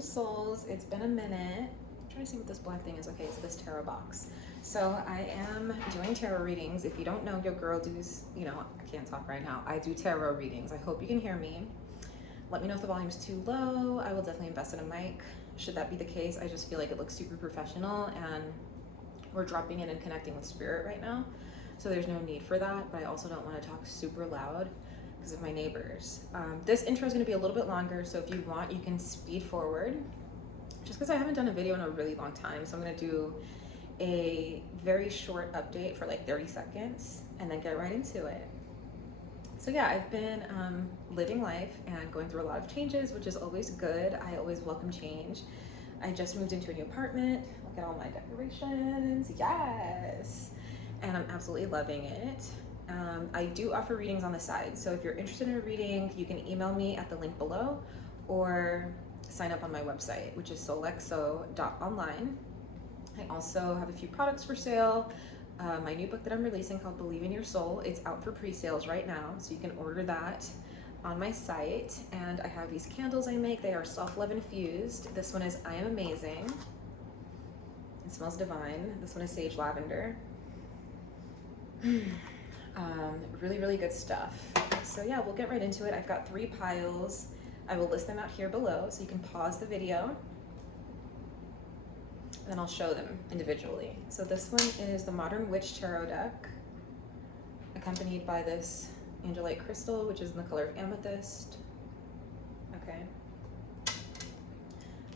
beautiful souls. It's been a minute. I'm trying to see what this black thing is. Okay, it's this tarot box. So I am doing tarot readings. If you don't know, your girl does, I can't talk right now. I do tarot readings. I hope you can hear me. Let me know if the volume's too low. I will definitely invest in a mic. Should that be the case, I just feel like it looks super professional and we're dropping in and connecting with spirit right now. So there's no need for that, but I also don't want to talk super loud because of my neighbors. This intro is going to be a little bit longer, so if you want, you can speed forward just because I haven't done a video in a really long time. So I'm going to do a very short update for like 30 seconds and then get right into it. So yeah, I've been living life and going through a lot of changes, which is always good. I always welcome change. I just moved into a new apartment. Look at all my decorations. Yes. And I'm absolutely loving it. I do offer readings on the side. So if you're interested in a reading, you can email me at the link below or sign up on my website, which is solexo.online. I also have a few products for sale. My new book that I'm releasing called Believe in Your Soul, it's out for pre-sales right now, so you can order that on my site. And I have these candles I make. They are self-love infused. This one is I Am Amazing. It smells divine. This one is Sage Lavender. Really, really good stuff. So yeah, we'll get right into it. I've got 3 piles. I will list them out here below, so you can pause the video. Then I'll show them individually. So this one is the Modern Witch Tarot deck, accompanied by this Angelite crystal, which is in the color of amethyst. Okay.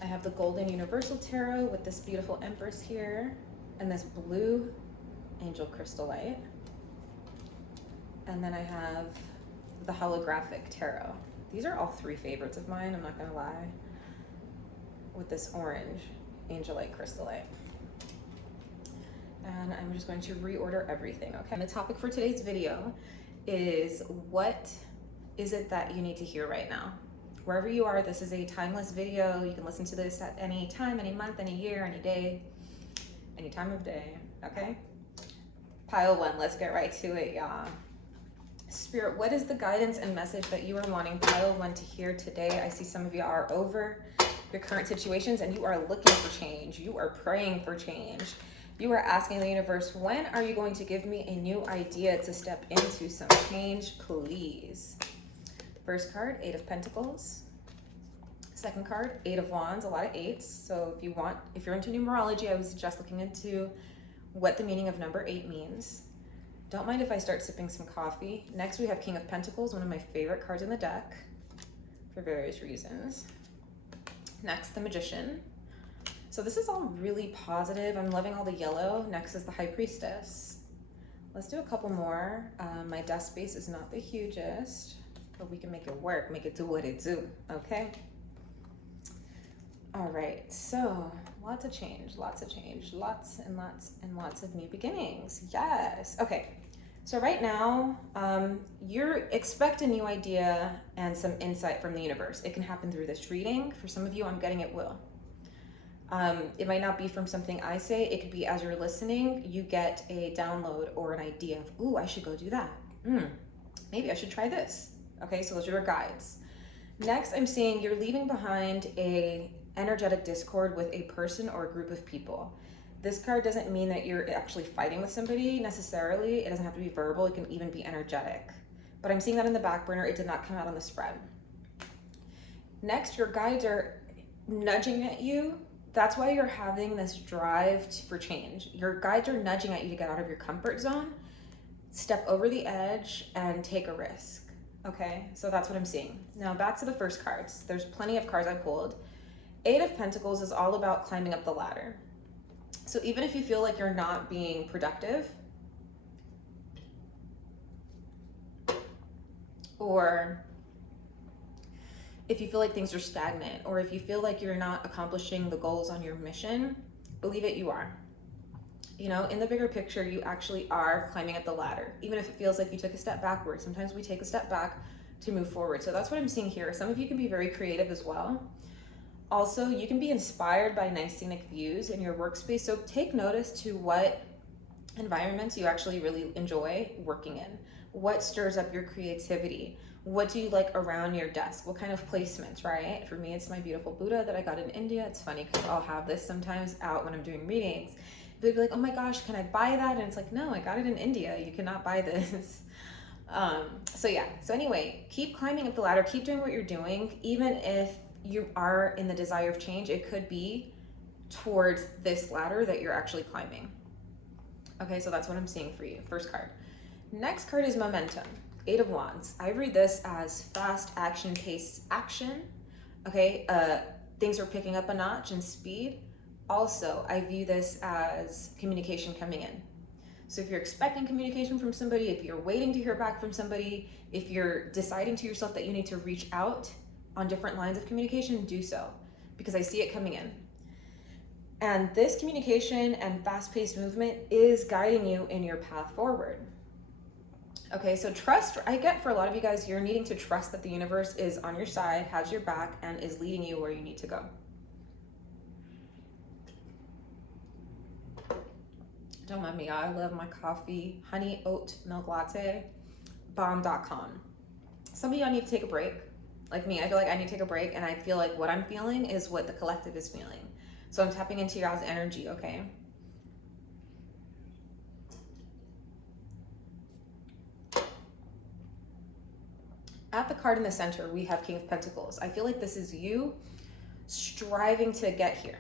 I have the Golden Universal Tarot with this beautiful Empress here, and this blue angel crystallite. And then I have the Holographic Tarot. These are all 3 favorites of mine, I'm not gonna lie, with this orange Angelite crystallite. And I'm just going to reorder everything, okay? And the topic for today's video is, what is it that you need to hear right now? Wherever you are, this is a timeless video. You can listen to this at any time, any month, any year, any day, any time of day, okay? Pile 1, let's get right to it, y'all. Spirit, what is the guidance and message that you are wanting pile 1 to hear today? I see some of you are over your current situations and you are looking for change. You are praying for change. You are asking the universe, when are you going to give me a new idea to step into some change, please? First card, 8 of Pentacles. Second card, 8 of Wands, a lot of 8s. So if you're into numerology, I would suggest looking into what the meaning of number 8 means. Don't mind if I start sipping some coffee. Next, we have King of Pentacles, one of my favorite cards in the deck for various reasons. Next, the Magician. So this is all really positive. I'm loving all the yellow. Next is the High Priestess. Let's do a couple more. My desk space is not the hugest, but we can make it work, make it do what it do, okay? All right, so lots of change, lots and lots of new beginnings. Yes, okay. So right now, expect a new idea and some insight from the universe. It can happen through this reading. For some of you, I'm getting it will. It might not be from something I say. It could be as you're listening, you get a download or an idea of, ooh, I should go do that. Maybe I should try this. Okay, so those are your guides. Next, I'm seeing you're leaving behind a energetic discord with a person or a group of people. This card doesn't mean that you're actually fighting with somebody necessarily. It doesn't have to be verbal. It can even be energetic. But I'm seeing that in the back burner. It did not come out on the spread. Next, your guides are nudging at you. That's why you're having this drive for change. Your guides are nudging at you to get out of your comfort zone, step over the edge, and take a risk. Okay, so that's what I'm seeing. Now back to the first cards. There's plenty of cards I pulled. 8 of Pentacles is all about climbing up the ladder. So even if you feel like you're not being productive, or if you feel like things are stagnant, or if you feel like you're not accomplishing the goals on your mission, believe it, you are. In the bigger picture, you actually are climbing up the ladder, even if it feels like you took a step backwards. Sometimes we take a step back to move forward. So that's what I'm seeing here. Some of you can be very creative as well. Also, you can be inspired by nice scenic views in your workspace. So take notice to what environments you actually really enjoy working in. What stirs up your creativity? What do you like around your desk? What kind of placements, right? For me, it's my beautiful Buddha that I got in India. It's funny because I'll have this sometimes out when I'm doing readings. They'd be like, oh my gosh, can I buy that? And it's like, no, I got it in India. You cannot buy this. So yeah, so anyway, keep climbing up the ladder, keep doing what you're doing. Even if you are in the desire of change, it could be towards this ladder that you're actually climbing. Okay, so that's what I'm seeing for you. First card. Next card is momentum. 8 of Wands. I read this as fast action, pace action. Okay, things are picking up a notch in speed. Also, I view this as communication coming in. So if you're expecting communication from somebody, if you're waiting to hear back from somebody, if you're deciding to yourself that you need to reach out on different lines of communication, do so, because I see it coming in. And this communication and fast-paced movement is guiding you in your path forward. Okay, so trust, I get for a lot of you guys, you're needing to trust that the universe is on your side, has your back, and is leading you where you need to go. Don't mind me, I love my coffee. Honey oat milk latte, bomb.com. Some of y'all need to take a break. Like me, I feel like I need to take a break, and I feel like what I'm feeling is what the collective is feeling. So I'm tapping into your guys' energy, okay? At the card in the center, we have King of Pentacles. I feel like this is you striving to get here.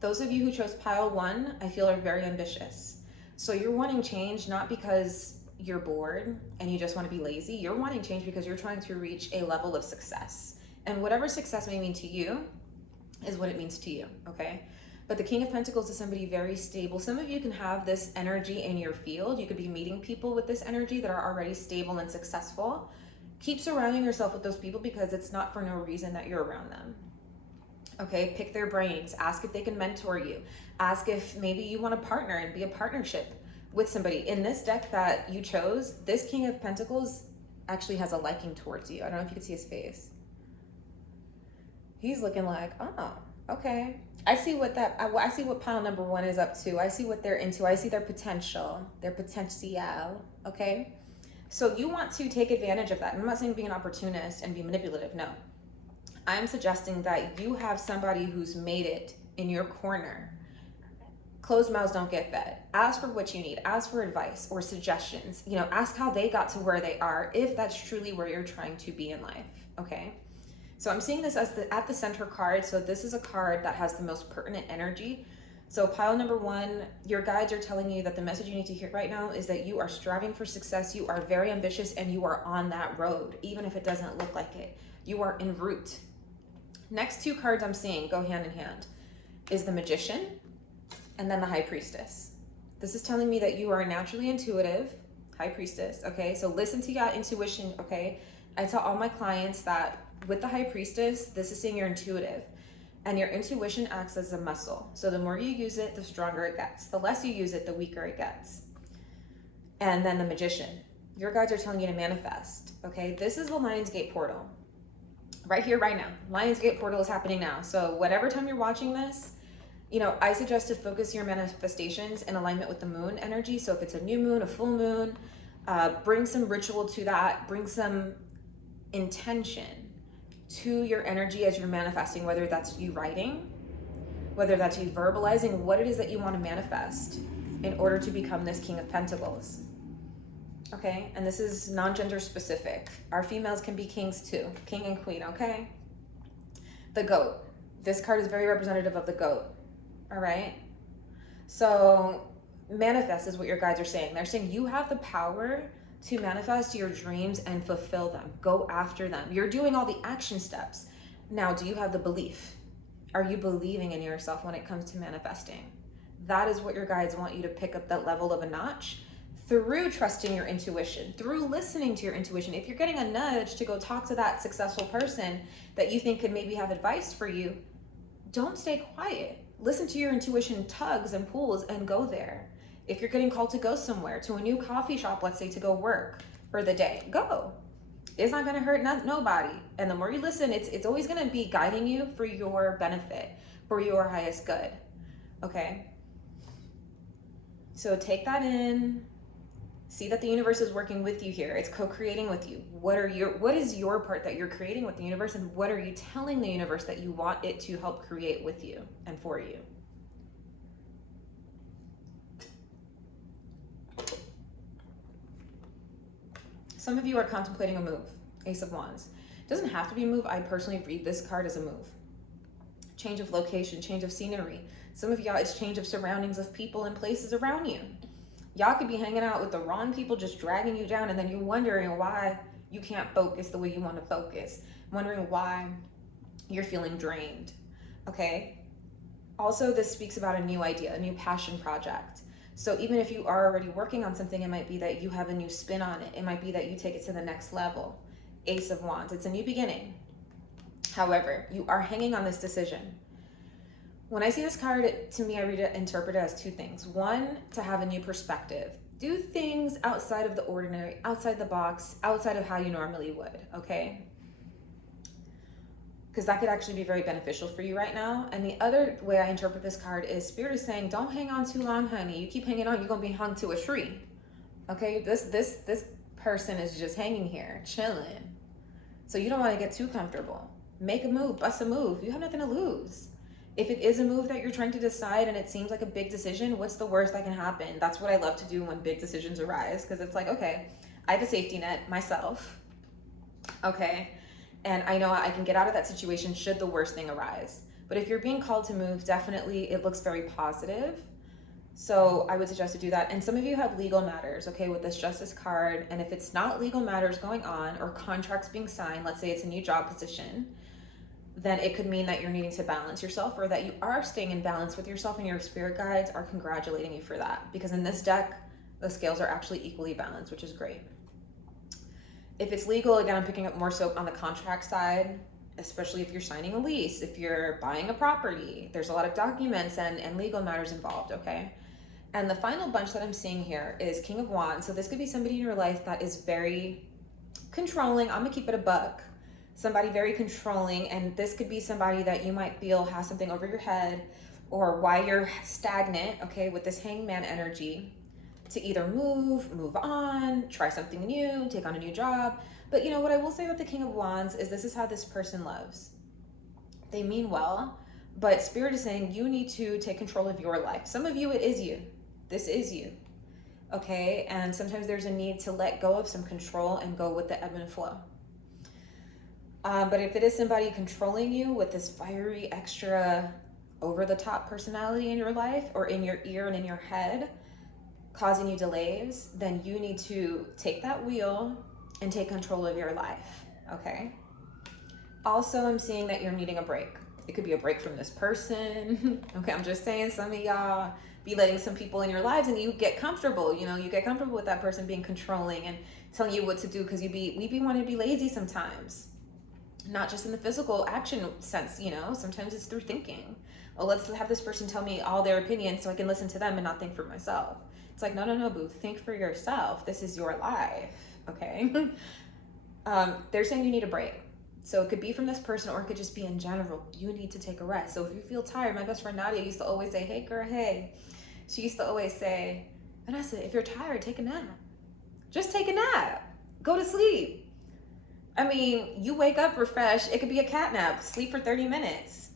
Those of you who chose pile 1, I feel are very ambitious. So you're wanting change not because you're bored and you just want to be lazy. You're wanting change because you're trying to reach a level of success. And whatever success may mean to you is what it means to you, okay? But the King of Pentacles is somebody very stable. Some of you can have this energy in your field. You could be meeting people with this energy that are already stable and successful. Keep surrounding yourself with those people because it's not for no reason that you're around them. Okay, pick their brains. Ask if they can mentor you. Ask if maybe you want to partner and be a partnership with somebody. In this deck that you chose, this King of Pentacles actually has a liking towards you. I don't know if you can see his face. He's looking like, oh, okay. I see what pile number 1 is up to. I see what they're into. I see their potential, okay? So you want to take advantage of that. I'm not saying be an opportunist and be manipulative, no. I'm suggesting that you have somebody who's made it in your corner. Closed mouths don't get fed. Ask for what you need. Ask for advice or suggestions. You know, ask how they got to where they are, if that's truly where you're trying to be in life, okay? So I'm seeing this as at the center card. So this is a card that has the most pertinent energy. So pile number 1, your guides are telling you that the message you need to hear right now is that you are striving for success. You are very ambitious and you are on that road, even if it doesn't look like it. You are en route. Next 2 cards I'm seeing go hand in hand is the Magician and then the High Priestess. This is telling me that you are naturally intuitive, High Priestess, okay? So listen to your intuition, okay? I tell all my clients that with the High Priestess, this is saying you're intuitive. And your intuition acts as a muscle. So the more you use it, the stronger it gets. The less you use it, the weaker it gets. And then the Magician. Your guides are telling you to manifest, okay? This is the Lionsgate portal. Right here, right now. Lionsgate portal is happening now. So whatever time you're watching this, you know, I suggest to focus your manifestations in alignment with the moon energy. So if it's a new moon, a full moon, bring some ritual to that. Bring some intention to your energy as you're manifesting, whether that's you writing, whether that's you verbalizing what it is that you want to manifest in order to become this King of Pentacles. Okay, and this is non-gender specific. Our females can be kings too, king and queen, okay? The goat. This card is very representative of the goat, all right? So manifest is what your guides are saying. They're saying you have the power to manifest your dreams and fulfill them. Go after them. You're doing all the action steps. Now, do you have the belief? Are you believing in yourself when it comes to manifesting? That is what your guides want you to pick up that level of a notch through trusting your intuition, through listening to your intuition. If you're getting a nudge to go talk to that successful person that you think could maybe have advice for you, don't stay quiet. Listen to your intuition tugs and pulls and go there. If you're getting called to go somewhere, to a new coffee shop, let's say to go work for the day, go. It's not gonna hurt nobody. And the more you listen, it's always gonna be guiding you for your benefit, for your highest good, okay? So take that in, See that the universe is working with you here. It's co-creating with you. What is your part that you're creating with the universe, and what are you telling the universe that you want it to help create with you and for you? Some of you are contemplating a move. Ace of Wands. It doesn't have to be a move. I personally read this card as a move. Change of location, change of scenery. Some of y'all, it's change of surroundings of people and places around you. Y'all could be hanging out with the wrong people, just dragging you down, and then you're wondering why you can't focus the way you want to focus. Wondering why you're feeling drained, okay? Also, this speaks about a new idea, a new passion project. So even if you are already working on something, it might be that you have a new spin on it. It might be that you take it to the next level. Ace of Wands, it's a new beginning. However, you are hanging on this decision. When I see this card, to me, I interpret it as two things. One, to have a new perspective. Do things outside of the ordinary, outside the box, outside of how you normally would, okay? Because that could actually be very beneficial for you right now. And the other way I interpret this card is Spirit is saying, don't hang on too long, honey. You keep hanging on, you're gonna be hung to a tree. Okay, this person is just hanging here, chilling. So you don't wanna get too comfortable. Make a move, bust a move. You have nothing to lose. If it is a move that you're trying to decide and it seems like a big decision, what's the worst that can happen? That's what I love to do when big decisions arise, because it's like, okay, I have a safety net myself, okay? And I know I can get out of that situation should the worst thing arise. But if you're being called to move, definitely it looks very positive. So I would suggest to do that. And some of you have legal matters, okay, with this Justice card. And if it's not legal matters going on or contracts being signed, let's say it's a new job position, then it could mean that you're needing to balance yourself, or that you are staying in balance with yourself, and your spirit guides are congratulating you for that. Because in this deck, the scales are actually equally balanced, which is great. If it's legal, again, I'm picking up more so on the contract side, especially if you're signing a lease, if you're buying a property, there's a lot of documents and legal matters involved, okay? And the final bunch that I'm seeing here is King of Wands. So this could be somebody in your life that is very controlling. I'm gonna keep it a buck. Somebody very controlling, and this could be somebody that you might feel has something over your head, or why you're stagnant, okay, with this Hangman energy, to either move on, try something new, take on a new job. But you know what I will say about the King of Wands is this is how this person loves. They mean well, but Spirit is saying you need to take control of your life. Some of you, it is you. This is you, okay? And sometimes there's a need to let go of some control and go with the ebb and flow. But if it is somebody controlling you with this fiery, extra, over-the-top personality in your life, or in your ear and in your head, causing you delays, then you need to take that wheel and take control of your life, okay? Also, I'm seeing that you're needing a break. It could be a break from this person. Okay, I'm just saying, some of y'all be letting some people in your lives and you get comfortable, you know, you get comfortable with that person being controlling and telling you what to do, because we be wanting to be lazy sometimes. Not just in the physical action sense, you know, sometimes it's through thinking. Oh, let's have this person tell me all their opinions so I can listen to them and not think for myself. It's like, no, boo, think for yourself. This is your life, okay? They're saying you need a break. So it could be from this person, or it could just be in general. You need to take a rest. So if you feel tired, my best friend Nadia used to always say, hey girl, hey. She used to always say, Vanessa, if you're tired, take a nap. Just take a nap. Go to sleep. I mean, you wake up refreshed. It could be a cat nap. Sleep for 30 minutes.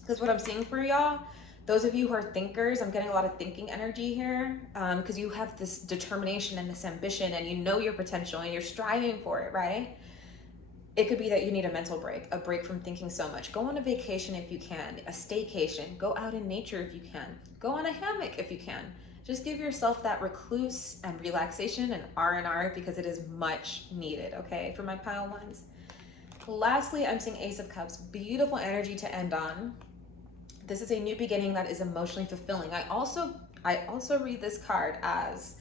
Because what I'm seeing for y'all, those of you who are thinkers, I'm getting a lot of thinking energy here, because you have this determination and this ambition, and you know your potential and you're striving for it, right? It could be that you need a mental break, a break from thinking so much. Go on a vacation if you can, a staycation. Go out in nature if you can. Go on a hammock if you can. Just give yourself that recluse and relaxation and R&R, because it is much needed, okay, for my pile ones. Lastly, I'm seeing Ace of Cups, beautiful energy to end on. This is a new beginning that is emotionally fulfilling. I also read this card as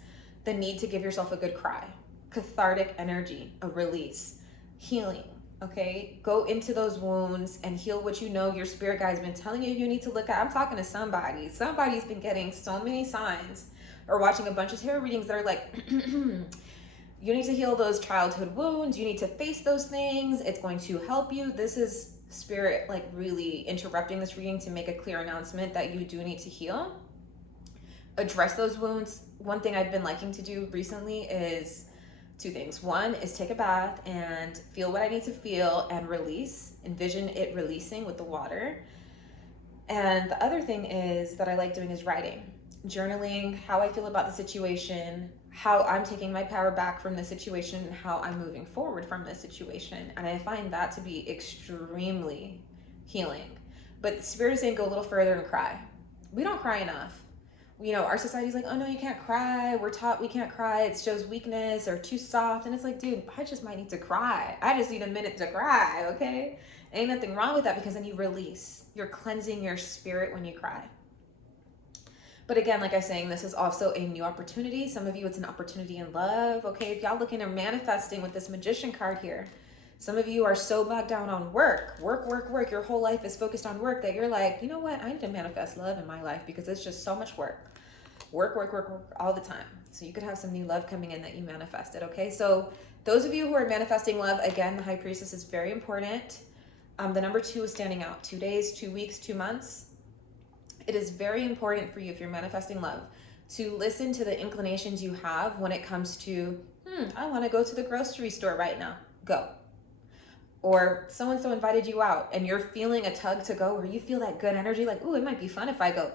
the need to give yourself a good cry, cathartic energy, a release, healing, okay? Go into those wounds and heal what you know your spirit guide's been telling you you need to look at. I'm talking to somebody. Somebody's been getting so many signs or watching a bunch of tarot readings that are like, you need to heal those childhood wounds. You need to face those things. It's going to help you. This is Spirit like really interrupting this reading to make a clear announcement that you do need to heal. address those wounds. One thing I've been liking to do recently is two things. One is take a bath and feel what I need to feel and release, envision it releasing with the water. And the other thing is that I like doing is writing, journaling how I feel about the situation, how I'm taking my power back from the situation, and how I'm moving forward from this situation. And I find that to be extremely healing. But the Spirit is saying go a little further and cry. We don't cry enough. You know, our society's like, oh no, you can't cry. We're taught we can't cry. It shows weakness or too soft. And it's like, dude, I just might need to cry. I just need a minute to cry, okay? Ain't nothing wrong with that, because then you release. You're cleansing your spirit when you cry. But again, like I was saying, this is also a new opportunity. Some of you, it's an opportunity in love, okay? If y'all looking at manifesting with this Magician card here, some of you are so bogged down on work. Your whole life is focused on work that you're like, you know what? I need to manifest love in my life because it's just so much work. Work all the time. So you could have some new love coming in that you manifested, okay? So those of you who are manifesting love, again, the High Priestess is very important. The number 2 is standing out. 2 days, 2 weeks, 2 months. It is very important for you, if you're manifesting love, to listen to the inclinations you have when it comes to, I want to go to the grocery store right now. Go. Or so-and-so invited you out and you're feeling a tug to go, or you feel that good energy, like, ooh, it might be fun if I go.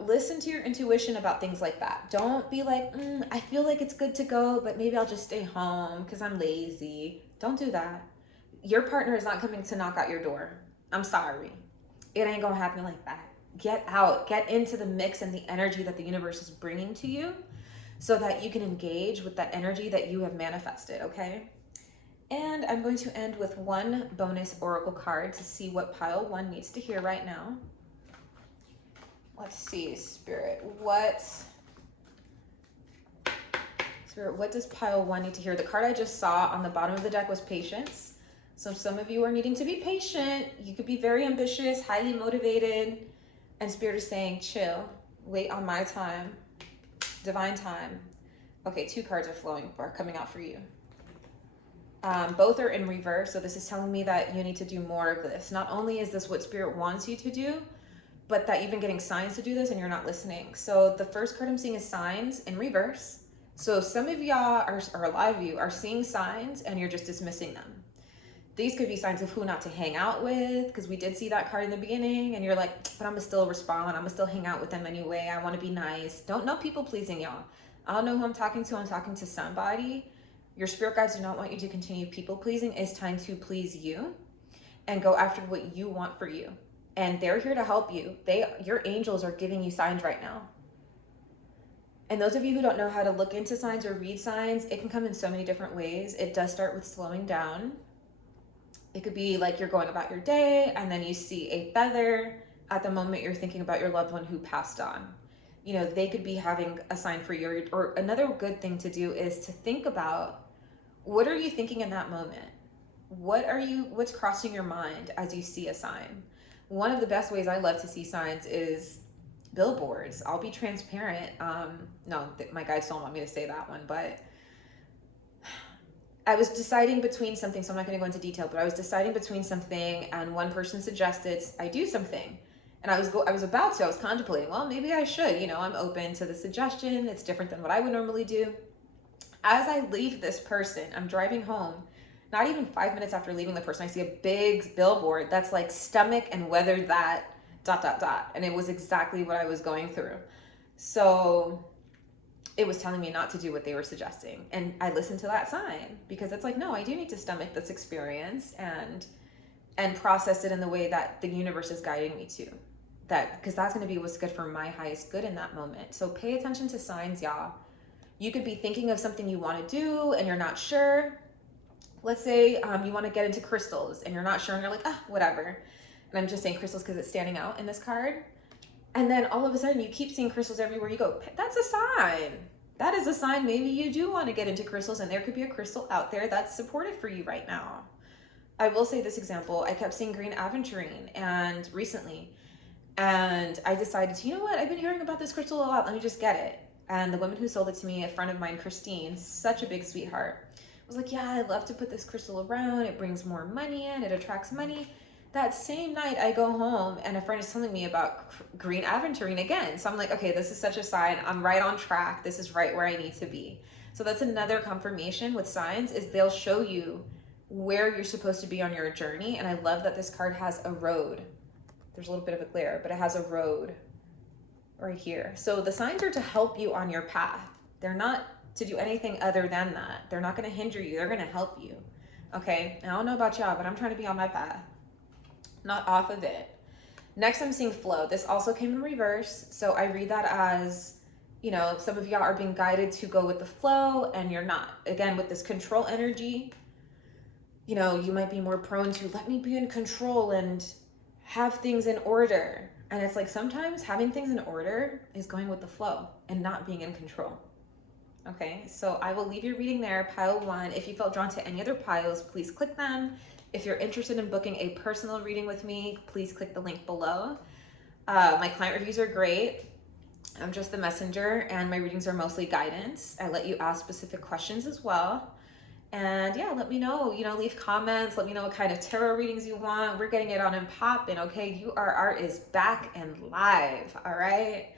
Listen to your intuition about things like that. Don't be like, I feel like it's good to go, but maybe I'll just stay home because I'm lazy. Don't do that. Your partner is not coming to knock out your door. I'm sorry. It ain't gonna happen like that. Get out, get into the mix and the energy that the universe is bringing to you so that you can engage with that energy that you have manifested, okay? And I'm going to end with one bonus oracle card to see what pile 1 needs to hear right now. Let's see, Spirit, what does pile 1 need to hear? The card I just saw on the bottom of the deck was patience. So some of you are needing to be patient. You could be very ambitious, highly motivated, and Spirit is saying, chill, wait on my time, divine time. Okay, 2 cards are coming out for you. Both are in reverse, so this is telling me that you need to do more of this. Not only is this what Spirit wants you to do, but that you've been getting signs to do this and you're not listening. So the first card I'm seeing is signs in reverse. So some of y'all, or a lot of you, are seeing signs and you're just dismissing them. These could be signs of who not to hang out with, because we did see that card in the beginning, and you're like, but I'm gonna still respond. I'm gonna still hang out with them anyway. I wanna be nice. Don't know people pleasing, y'all. I don't know who I'm talking to. I'm talking to somebody. Your spirit guides do not want you to continue people pleasing. It's time to please you and go after what you want for you. And they're here to help you. Your angels are giving you signs right now. And those of you who don't know how to look into signs or read signs, it can come in so many different ways. It does start with slowing down. It could be like you're going about your day and then you see a feather at the moment you're thinking about your loved one who passed on. You know, they could be having a sign for you. Or another good thing to do is to think about, what are you thinking in that moment? What's crossing your mind as you see a sign? One of the best ways I love to see signs is billboards. I'll be transparent. No, my guides don't want me to say that one, but I was deciding between something, so I'm not going to go into detail, but I was deciding between something and one person suggested I do something. And I was contemplating, well, maybe I should, you know, I'm open to the suggestion. It's different than what I would normally do. As I leave this person, I'm driving home, not even 5 minutes after leaving the person, I see a big billboard that's like stomach and weathered that ... And it was exactly what I was going through. So it was telling me not to do what they were suggesting. And I listened to that sign because it's like, no, I do need to stomach this experience and process it in the way that the universe is guiding me to. Because that's going to be what's good for my highest good in that moment. So pay attention to signs, y'all. You could be thinking of something you want to do and you're not sure. Let's say you want to get into crystals and you're not sure and you're like, whatever. And I'm just saying crystals because it's standing out in this card. And then all of a sudden you keep seeing crystals everywhere you go. That's a sign. That is a sign maybe you do want to get into crystals, and there could be a crystal out there that's supportive for you right now. I will say this example. I kept seeing green aventurine and recently, and I decided to, you know what? I've been hearing about this crystal a lot. Let me just get it. And the woman who sold it to me, a friend of mine, Christine, such a big sweetheart, was like, yeah, I'd love to put this crystal around. It brings more money in. It attracts money. That same night I go home and a friend is telling me about green aventurine again. So I'm like, okay, this is such a sign. I'm right on track. This is right where I need to be. So that's another confirmation with signs, is they'll show you where you're supposed to be on your journey. And I love that this card has a road. There's a little bit of a glare, but it has a road right here. So the signs are to help you on your path. They're not to do anything other than that. They're not going to hinder you. They're going to help you. Okay. And I don't know about y'all, but I'm trying to be on my path, not off of it. Next, I'm seeing flow. This also came in reverse. So I read that as, you know, some of y'all are being guided to go with the flow and you're not. Again, with this control energy, you know, you might be more prone to let me be in control and have things in order. And it's like sometimes having things in order is going with the flow and not being in control. Okay, so I will leave your reading there, pile 1. If you felt drawn to any other piles, please click them. If you're interested in booking a personal reading with me, please click the link below. My client reviews are great. I'm just the messenger, and my readings are mostly guidance. I let you ask specific questions as well. And yeah, let me know, you know, leave comments. Let me know what kind of tarot readings you want. We're getting it on and popping, okay? UAreArt is back and live, all right?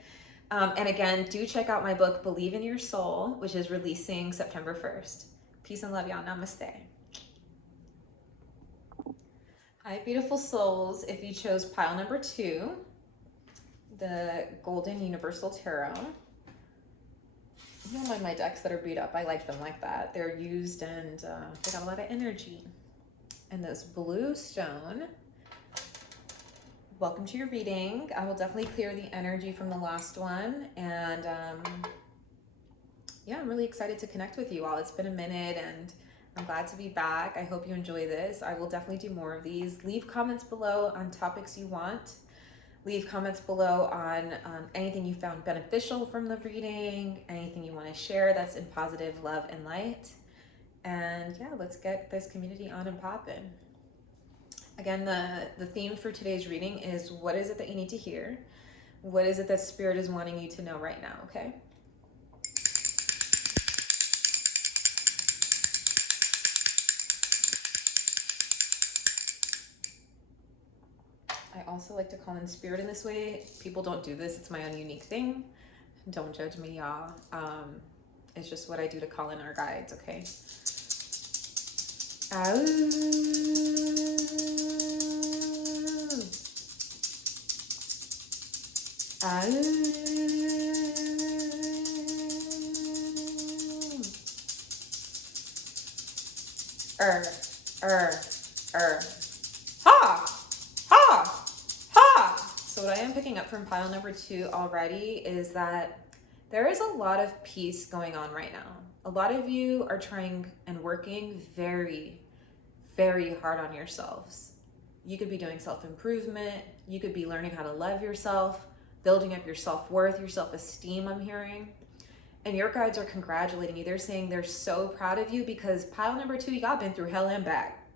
And again, do check out my book, Believe in Your Soul, which is releasing September 1st. Peace and love, y'all. Namaste. Hi, beautiful souls. If you chose pile number 2, the Golden Universal Tarot. You don't mind my decks that are beat up. I like them like that. They're used and they got a lot of energy. And this blue stone. Welcome to your reading. I will definitely clear the energy from the last one. And yeah, I'm really excited to connect with you all. It's been a minute and I'm glad to be back. I hope you enjoy this. I will definitely do more of these. Leave comments below on topics you want. Leave comments below on anything you found beneficial from the reading, anything you want to share that's in positive love and light. And yeah, let's get this community on and popping. Again, the theme for today's reading is, what is it that you need to hear? What is it that Spirit is wanting you to know right now, okay? I also like to call in Spirit in this way. People don't do this. It's my own unique thing. Don't judge me, y'all. It's just what I do to call in our guides, okay? Ha! Ha! Ha! So what I am picking up from pile number 2 already is that there is a lot of peace going on right now. A lot of you are trying and working very, very hard on yourselves. You could be doing self-improvement. You could be learning how to love yourself, building up your self-worth, your self-esteem, I'm hearing. And your guides are congratulating you. They're saying they're so proud of you because pile number 2, y'all been through hell and back.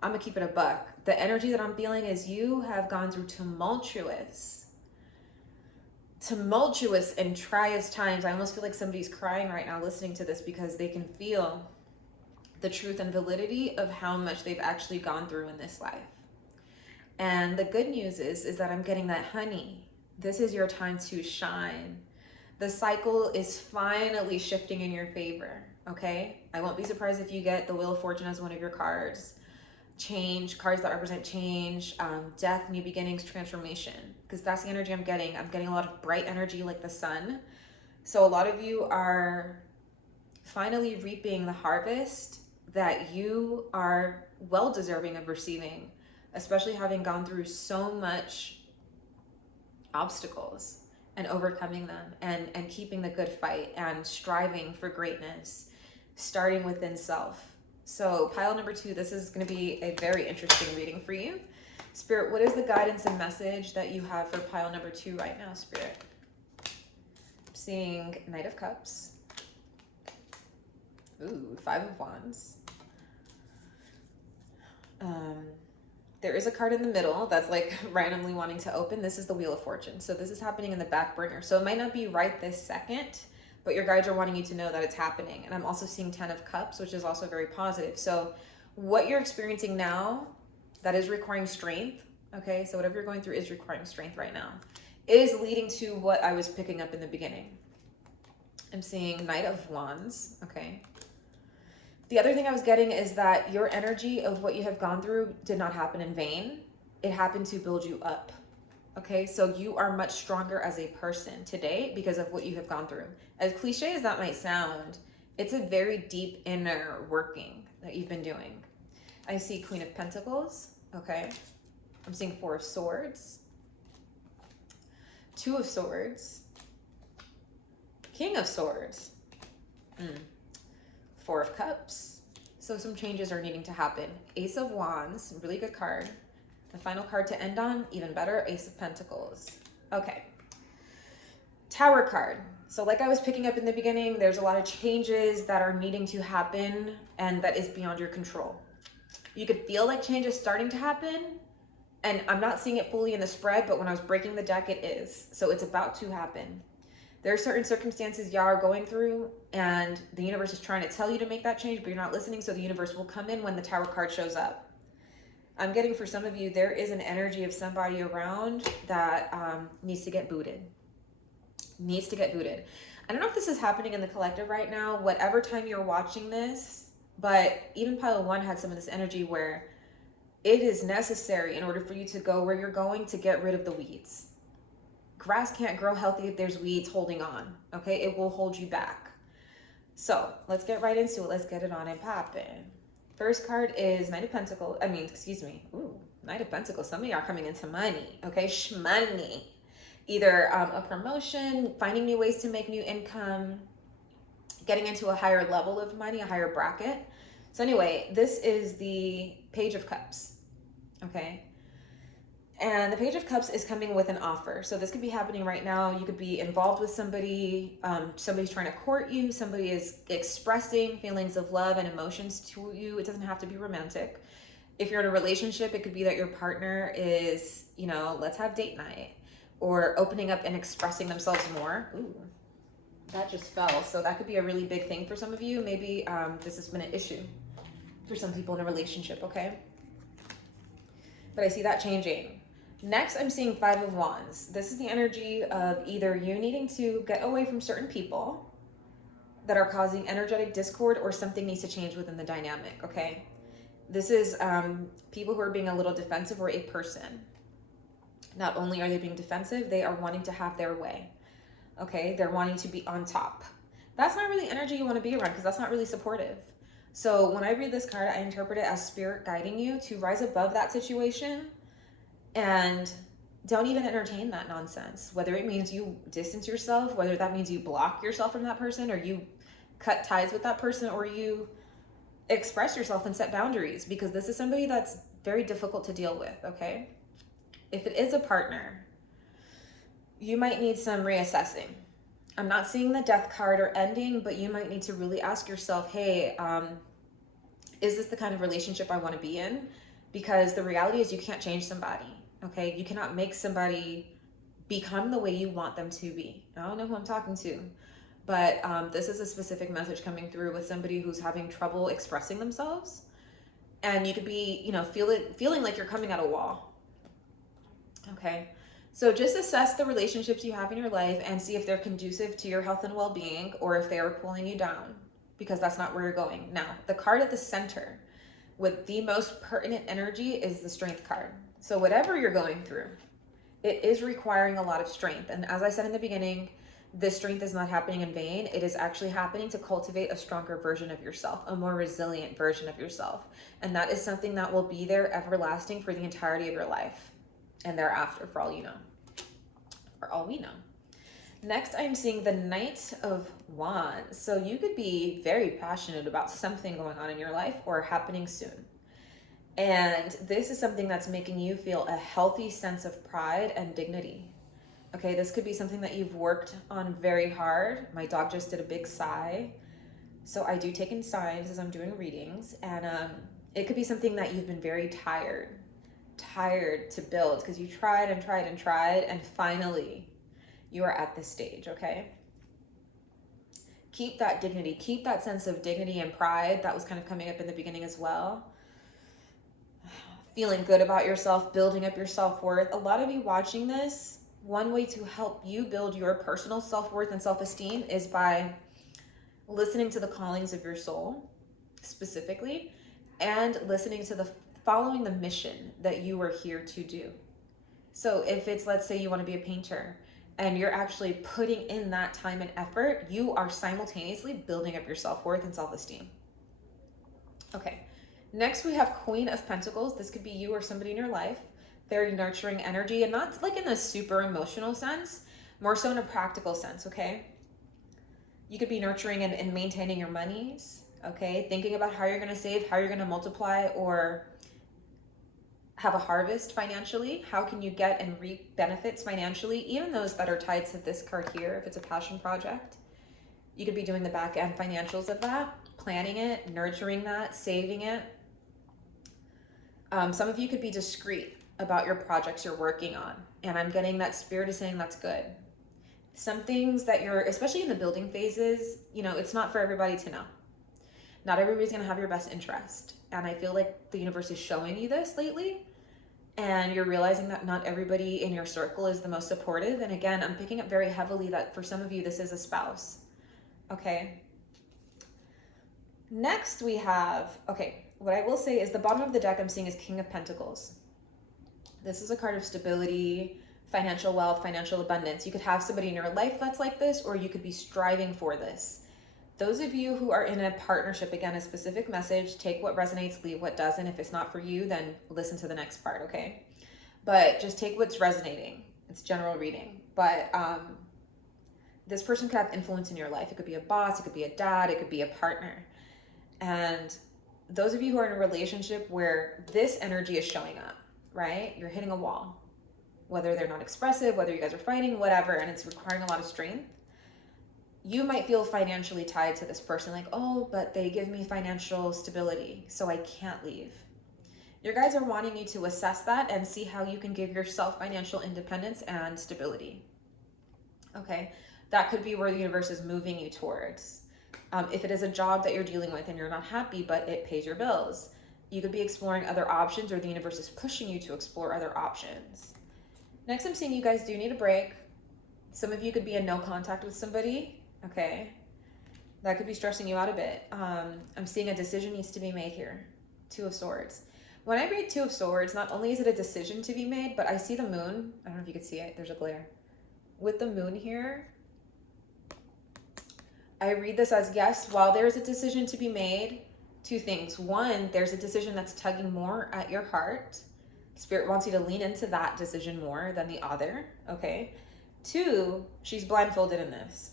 I'm gonna keep it a buck. The energy that I'm feeling is you have gone through tumultuous and trious times. I almost feel like somebody's crying right now listening to this because they can feel the truth and validity of how much they've actually gone through in this life. And the good news is that I'm getting that, honey, this is your time to shine. The cycle is finally shifting in your favor, okay? I won't be surprised if you get the Wheel of Fortune as one of your cards. Change, cards that represent change, death, new beginnings, transformation, because that's the energy I'm getting. I'm getting a lot of bright energy like the sun. So a lot of you are finally reaping the harvest that you are well deserving of receiving, especially having gone through so much obstacles and overcoming them and keeping the good fight and striving for greatness, starting within self. So pile number 2, this is going to be a very interesting reading for you. Spirit, what is the guidance and message that you have for pile number 2 right now, Spirit? I'm seeing Knight of Cups. Ooh, 5 of Wands. There is a card in the middle that's like randomly wanting to open. This is the Wheel of Fortune. So this is happening in the back burner. So it might not be right this second, but your guides are wanting you to know that it's happening. And I'm also seeing 10 of Cups, which is also very positive. So what you're experiencing now, that is requiring strength. Okay, so whatever you're going through is requiring strength right now. It is leading to what I was picking up in the beginning. I'm seeing Knight of Wands. Okay. The other thing I was getting is that your energy of what you have gone through did not happen in vain. It happened to build you up. Okay, so you are much stronger as a person today because of what you have gone through. As cliche as that might sound, it's a very deep inner working that you've been doing. I see Queen of Pentacles. Okay. I'm seeing Four of Swords, Two of Swords, King of Swords, Four of Cups. So some changes are needing to happen. Ace of Wands, really good card. The final card to end on, even better, Ace of Pentacles. Okay. Tower card. So like I was picking up in the beginning, there's a lot of changes that are needing to happen and that is beyond your control. You could feel like change is starting to happen, and I'm not seeing it fully in the spread, but when I was breaking the deck, it is. So it's about to happen. There are certain circumstances y'all are going through, and the universe is trying to tell you to make that change, but you're not listening, so the universe will come in when the Tower card shows up. I'm getting, for some of you, there is an energy of somebody around that needs to get booted. Needs to get booted. I don't know if this is happening in the collective right now, whatever time you're watching this, but even pile one had some of this energy where it is necessary in order for you to go where you're going to get rid of the weeds. Grass can't grow healthy if there's weeds holding on, okay? It will hold you back. So let's get right into it. Let's get it on and popping. First card is Knight of Pentacles. Knight of Pentacles. Some of y'all are coming into money, okay? Shmoney. Either a promotion, finding new ways to make new income, getting into a higher level of money, a higher bracket. So anyway, this is the Page of Cups, okay? And the Page of Cups is coming with an offer. So this could be happening right now. You could be involved with somebody, somebody's trying to court you, somebody is expressing feelings of love and emotions to you. It doesn't have to be romantic. If you're in a relationship, it could be that your partner is, you know, let's have date night, or opening up and expressing themselves more. Ooh, that just fell. So that could be a really big thing for some of you. Maybe this has been an issue for some people in a relationship, okay? But I see that changing. Next, I'm seeing Five of Wands. This is the energy of either you needing to get away from certain people that are causing energetic discord, or something needs to change within the dynamic, okay? This is people who are being a little defensive, or a person. Not only are they being defensive, they are wanting to have their way, okay? They're wanting to be on top. That's not really energy you want to be around, because that's not really supportive. So when I read this card, I interpret it as spirit guiding you to rise above that situation and don't even entertain that nonsense. Whether it means you distance yourself, whether that means you block yourself from that person, or you cut ties with that person, or you express yourself and set boundaries, because this is somebody that's very difficult to deal with, okay? If it is a partner, you might need some reassessing. I'm not seeing the Death card or ending, but you might need to really ask yourself, hey, is this the kind of relationship I want to be in? Because the reality is you can't change somebody, okay? You cannot make somebody become the way you want them to be. I don't know who I'm talking to, but this is a specific message coming through with somebody who's having trouble expressing themselves. And you could be, you know, feeling like you're coming at a wall. Okay, so just assess the relationships you have in your life and see if they're conducive to your health and well-being, or if they are pulling you down, because that's not where you're going. Now, the card at the center with the most pertinent energy is the Strength card. So whatever you're going through, it is requiring a lot of strength. And as I said in the beginning, this strength is not happening in vain. It is actually happening to cultivate a stronger version of yourself, a more resilient version of yourself. And that is something that will be there everlasting for the entirety of your life. And thereafter, for all you know, for all we know. Next, I'm seeing the Knight of Wands. So you could be very passionate about something going on in your life or happening soon. And this is something that's making you feel a healthy sense of pride and dignity. Okay, this could be something that you've worked on very hard. My dog just did a big sigh. So I do take in signs as I'm doing readings. And it could be something that you've been very tired to build, because you tried and tried and tried, and finally you are at this stage, okay? Keep that dignity, keep that sense of dignity and pride that was kind of coming up in the beginning as well. feeling good about yourself, building up your self-worth. A lot of you watching this, one way to help you build your personal self-worth and self-esteem is by listening to the callings of your soul specifically, and listening to following the mission that you are here to do. So if it's, let's say you want to be a painter and you're actually putting in that time and effort, you are simultaneously building up your self-worth and self-esteem. Okay, next we have Queen of Pentacles. This could be you or somebody in your life. Very nurturing energy, and not like in the super emotional sense, more so in a practical sense, okay? You could be nurturing and maintaining your monies, okay? Thinking about how you're gonna save, how you're gonna multiply or have a harvest financially. How can you get and reap benefits financially, even those that are tied to this card here, if it's a passion project. You could be doing the back end financials of that, planning it, nurturing that, saving it. Some of you could be discreet about your projects you're working on. And I'm getting that spirit is saying that's good. Some things that you're, especially in the building phases, you know, it's not for everybody to know. Not everybody's gonna have your best interest. And I feel like the universe is showing you this lately. And you're realizing that not everybody in your circle is the most supportive. And again, I'm picking up very heavily that for some of you, this is a spouse. Okay. Next we have, okay, what I will say is the bottom of the deck I'm seeing is King of Pentacles. This is a card of stability, financial wealth, financial abundance. You could have somebody in your life that's like this, or you could be striving for this. Those of you who are in a partnership, again, a specific message, take what resonates, leave what doesn't. If it's not for you, then listen to the next part, okay? But just take what's resonating. It's general reading. But this person could have influence in your life. It could be a boss, it could be a dad, it could be a partner. And those of you who are in a relationship where this energy is showing up, right? You're hitting a wall, whether they're not expressive, whether you guys are fighting, whatever, and it's requiring a lot of strength. You might feel financially tied to this person, like, oh, but they give me financial stability, so I can't leave. Your guys are wanting you to assess that and see how you can give yourself financial independence and stability. Okay, that could be where the universe is moving you towards. If it is a job that you're dealing with and you're not happy, but it pays your bills, you could be exploring other options, or the universe is pushing you to explore other options. Next, I'm seeing you guys do need a break. Some of you could be in no contact with somebody, okay? That could be stressing you out a bit. I'm seeing a decision needs to be made here. Two of Swords. When I read Two of Swords, not only is it a decision to be made, but I see the moon. I don't know if you can see it. There's a glare. With the moon here, I read this as, yes, while there's a decision to be made, two things. One, there's a decision that's tugging more at your heart. Spirit wants you to lean into that decision more than the other, okay? Two, she's blindfolded in this.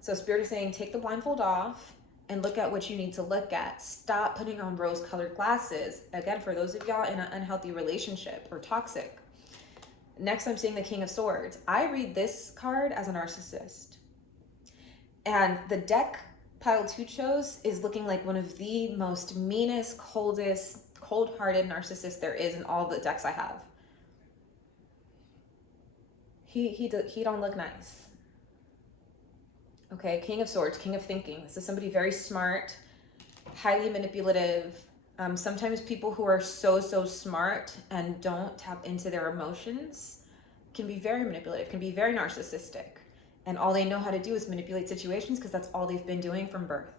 So Spirit is saying, take the blindfold off and look at what you need to look at. Stop putting on rose-colored glasses. Again, for those of y'all in an unhealthy relationship or toxic. Next, I'm seeing the King of Swords. I read this card as a narcissist. And the deck pile 2 chose is looking like one of the most meanest, coldest, cold-hearted narcissists there is in all the decks I have. He don't look nice. Okay, King of Swords, King of Thinking. This is somebody very smart, highly manipulative. Sometimes people who are so smart and don't tap into their emotions can be very manipulative, can be very narcissistic. And all they know how to do is manipulate situations because that's all they've been doing from birth.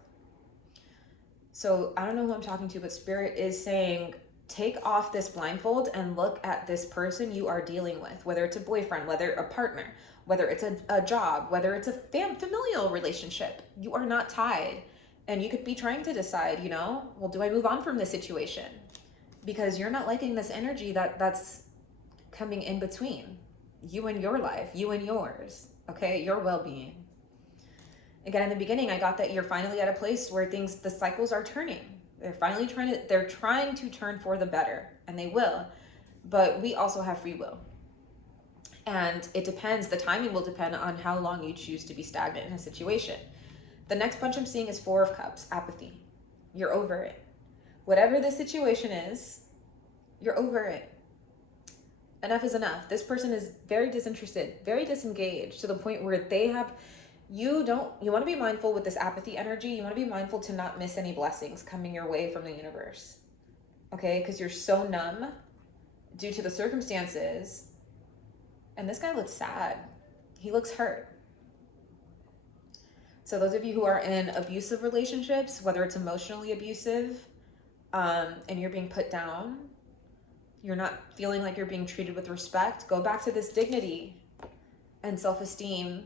So I don't know who I'm talking to, but Spirit is saying, take off this blindfold and look at this person you are dealing with, whether it's a boyfriend, whether a partner, whether it's a job, whether it's a familial relationship. You are not tied. And you could be trying to decide, you know, well, do I move on from this situation? Because you're not liking this energy that's coming in between you and your life, you and yours, okay? Your well-being. Again, in the beginning, I got that you're finally at a place where the cycles are turning. They're finally trying to turn for the better, and they will. But we also have free will. And it depends, the timing will depend on how long you choose to be stagnant in a situation. The next bunch I'm seeing is 4 of Cups, apathy. You're over it. Whatever the situation is, you're over it. Enough is enough. This person is very disinterested, very disengaged, to the point where you want to be mindful with this apathy energy. You want to be mindful to not miss any blessings coming your way from the universe. Okay? Because you're so numb due to the circumstances. And this guy looks sad. He looks hurt. So those of you who are in abusive relationships, whether it's emotionally abusive, and you're being put down, you're not feeling like you're being treated with respect, go back to this dignity and self-esteem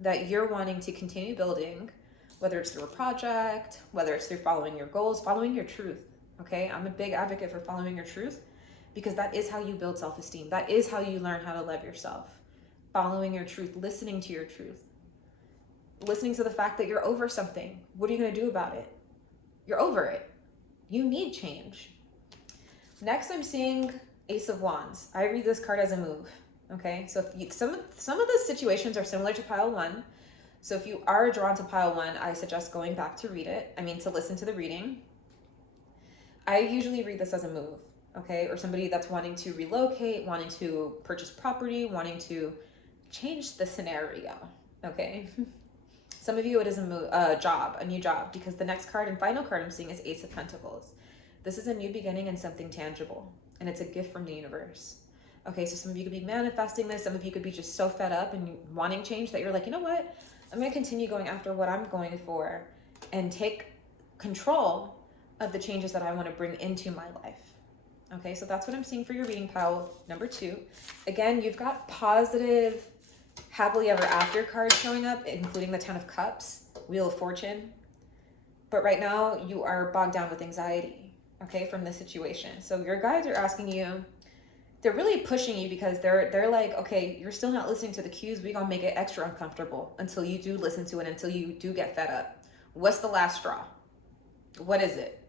that you're wanting to continue building, whether it's through a project, whether it's through following your goals, following your truth, okay? I'm a big advocate for following your truth because that is how you build self-esteem. That is how you learn how to love yourself. Following your truth, listening to your truth, listening to the fact that you're over something. What are you going to do about it? You're over it. You need change. Next, I'm seeing Ace of Wands. I read this card as a move. Okay, so if you, some of the situations are similar to pile one. So if you are drawn to pile one, I suggest going back to read it. To listen to the reading. I usually read this as a move, okay? Or somebody that's wanting to relocate, wanting to purchase property, wanting to change the scenario, okay? Some of you, it is a new job, because the next card and final card I'm seeing is Ace of Pentacles. This is a new beginning and something tangible, and it's a gift from the universe. Okay, so some of you could be manifesting this. Some of you could be just so fed up and wanting change that you're like, you know what? I'm going to continue going after what I'm going for and take control of the changes that I want to bring into my life. Okay, so that's what I'm seeing for your reading pile number 2. Again, you've got positive, happily ever after cards showing up, including the 10 of Cups, Wheel of Fortune. But right now, you are bogged down with anxiety, okay, from this situation. So your guides are asking you, they're really pushing you because they're like, okay, you're still not listening to the cues. We're going to make it extra uncomfortable until you do listen to it, until you do get fed up. What's the last straw? What is it?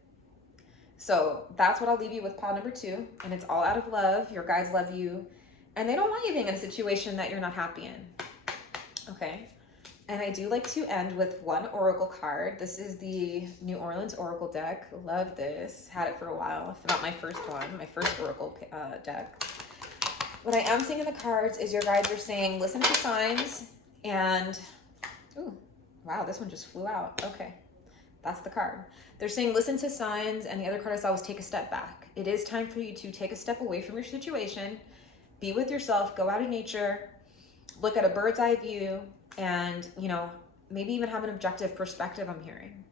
So that's what I'll leave you with pile number 2. And it's all out of love. Your guides love you. And they don't want you being in a situation that you're not happy in. Okay. And I do like to end with one oracle card. This is the New Orleans Oracle deck. Love this. Had it for a while. It's not my first one, my first oracle deck. What I am seeing in the cards is your guides are saying, listen to signs and, ooh, wow, this one just flew out. Okay, that's the card. They're saying, listen to signs, and the other card I saw was take a step back. It is time for you to take a step away from your situation, be with yourself, go out in nature, look at a bird's eye view, and, maybe even have an objective perspective, I'm hearing.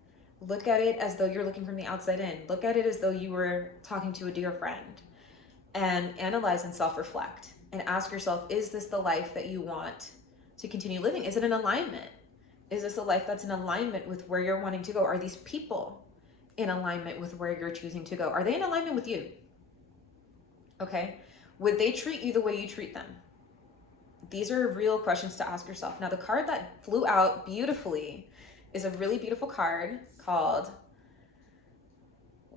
Look at it as though you're looking from the outside in. Look at it as though you were talking to a dear friend. And analyze and self-reflect. And ask yourself, is this the life that you want to continue living? Is it in alignment? Is this a life that's in alignment with where you're wanting to go? Are these people in alignment with where you're choosing to go? Are they in alignment with you? Okay. Would they treat you the way you treat them? These are real questions to ask yourself. Now, the card that flew out beautifully is a really beautiful card called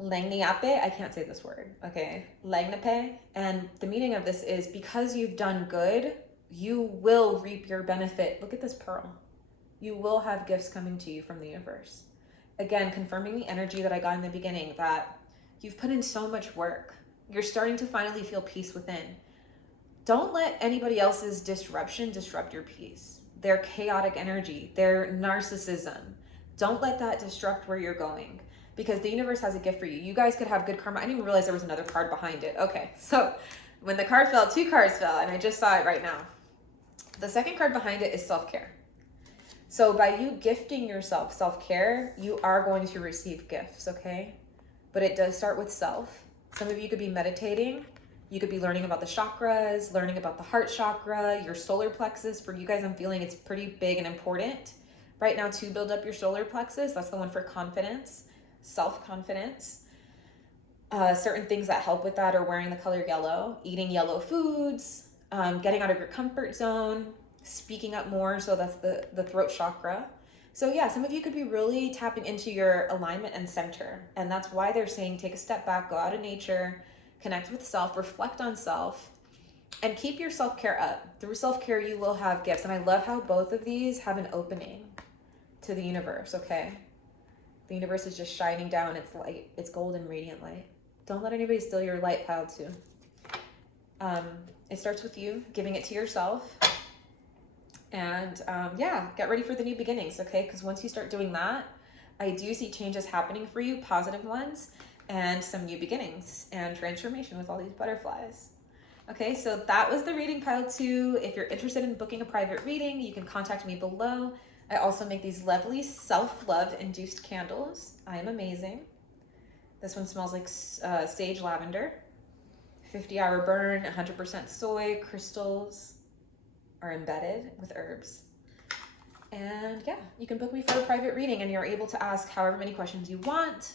Langniape. I can't say this word. Okay. Langniape. And the meaning of this is because you've done good, you will reap your benefit. Look at this pearl. You will have gifts coming to you from the universe. Again, confirming the energy that I got in the beginning, that you've put in so much work. You're starting to finally feel peace within. Don't let anybody else's disruption disrupt your peace. Their chaotic energy, their narcissism. Don't let that disrupt where you're going, because the universe has a gift for you. You guys could have good karma. I didn't even realize there was another card behind it. Okay, so when the card fell, 2 cards fell, and I just saw it right now. The second card behind it is self-care. So by you gifting yourself self-care, you are going to receive gifts, okay? But it does start with self. Some of you could be meditating. You could be learning about the chakras, learning about the heart chakra, your solar plexus. For you guys, I'm feeling it's pretty big and important right now to build up your solar plexus. That's the one for confidence, self-confidence. Certain things that help with that are wearing the color yellow, eating yellow foods, getting out of your comfort zone, speaking up more. So that's the throat chakra. So yeah, some of you could be really tapping into your alignment and center. And that's why they're saying take a step back, go out in nature, connect with self, reflect on self, and keep your self-care up. Through self-care, you will have gifts. And I love how both of these have an opening to the universe, okay? The universe is just shining down its light, its golden radiant light. Don't let anybody steal your light, pile 2. It starts with you giving it to yourself. And yeah, get ready for the new beginnings, okay? Because once you start doing that, I do see changes happening for you, positive ones, and some new beginnings and transformation with all these butterflies. Okay, so that was the reading pile 2. If you're interested in booking a private reading, you can contact me below. I also make these lovely self-love induced candles. I am amazing. This one smells like sage lavender. 50-hour burn, 100% soy. Crystals are embedded with herbs. And yeah, you can book me for a private reading, and you're able to ask however many questions you want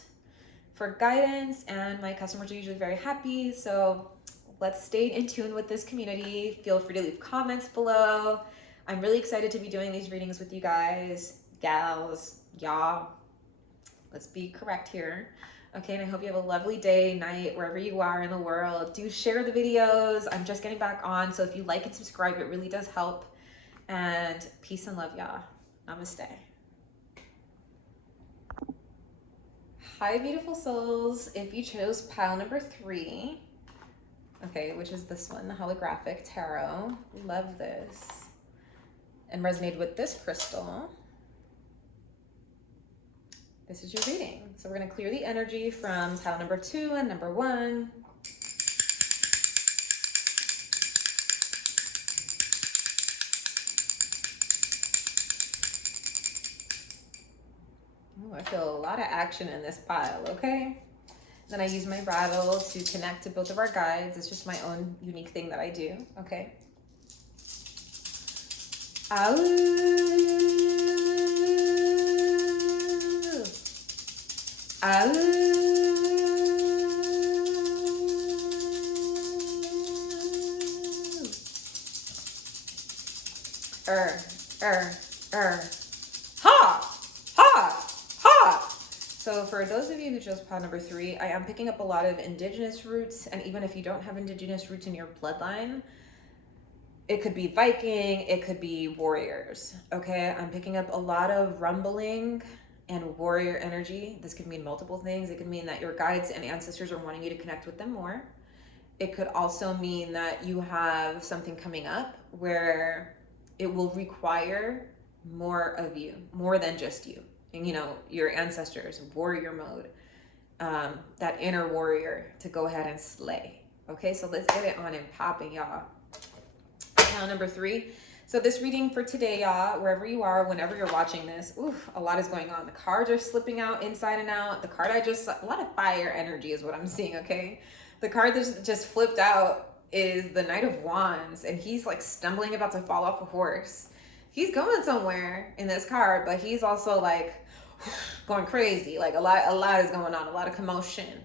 for guidance, and my customers are usually very happy. So let's stay in tune with this community. Feel free to leave comments below. I'm really excited to be doing these readings with you guys, gals, y'all. Let's be correct here. Okay, and I hope you have a lovely day, night, wherever you are in the world. Do share the videos. I'm just getting back on, so if you like and subscribe, it really does help. And peace and love, y'all. Namaste. Hi, beautiful souls. If you chose pile number 3, okay, which is this one, the holographic tarot, love this, and resonated with this crystal, this is your reading. So we're going to clear the energy from pile number 2 and number 1. Ooh, I feel a lot of action in this pile, okay? Then I use my rattle to connect to both of our guides. It's just my own unique thing that I do, okay? Ow. Ow. Ha! Ha! Ha! So for those of you who chose pile number 3, I am picking up a lot of indigenous roots, and even if you don't have indigenous roots in your bloodline, it could be Viking, it could be warriors, okay? I'm picking up a lot of rumbling and warrior energy. This could mean multiple things. It could mean that your guides and ancestors are wanting you to connect with them more. It could also mean that you have something coming up where it will require more of you, more than just you. And you know, your ancestors, warrior mode, that inner warrior to go ahead and slay. Okay, so let's get it on and popping, y'all. Pile number 3. So this reading for today, y'all, wherever you are, whenever you're watching this, oof, a lot is going on. The cards are slipping out inside and out. The card a lot of fire energy is what I'm seeing, okay? The card that just flipped out is the Knight of Wands, and he's like stumbling about to fall off a horse. He's going somewhere in this card, but he's also like going crazy. Like a lot is going on, a lot of commotion.